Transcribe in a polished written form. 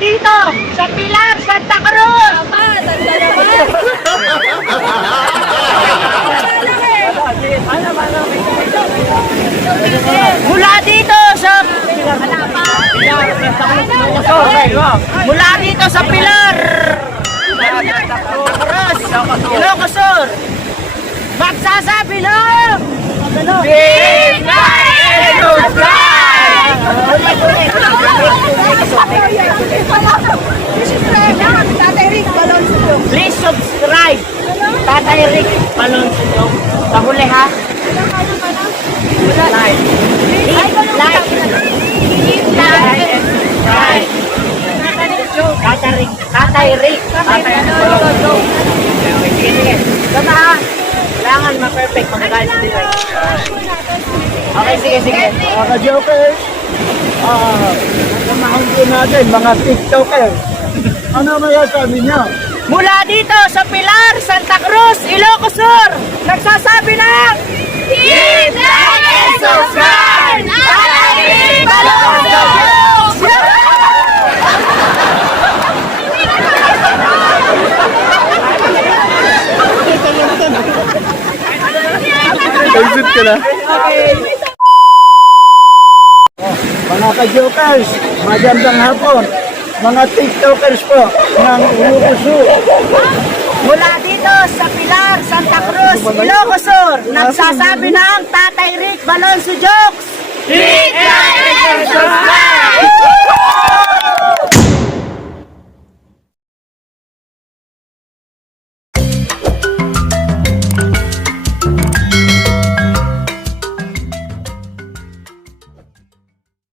dito sa Pilar, Santa Cruz. Mula dito sa Ilocos Sur, magsasabi ng Big Jesus Christ! Please subscribe Tatay Rick Balonsudo. Pahuli ha? Like. Tatay Rick. Sige. Tama ha? Kailangan ma-perfect mga guys. Okay, sige. Mga jokers, samahan po natin mga tiktokers. Ano masasabi niyo? Mula dito sa Pilar, Santa Cruz, Ilocos Sur, nagsasabi ng Team Jesus Christ! Tatay Rick Balonsudo! Exit ka na. Mga ka-jokers, magandang hapon. Mga tiktokers po ng Ilocos Sur. Mula dito sa Pilar, Santa Cruz, Ilocos Sur, nagsasabi ng Tatay Rick Balonsudo jokes! Team Jesus Christ!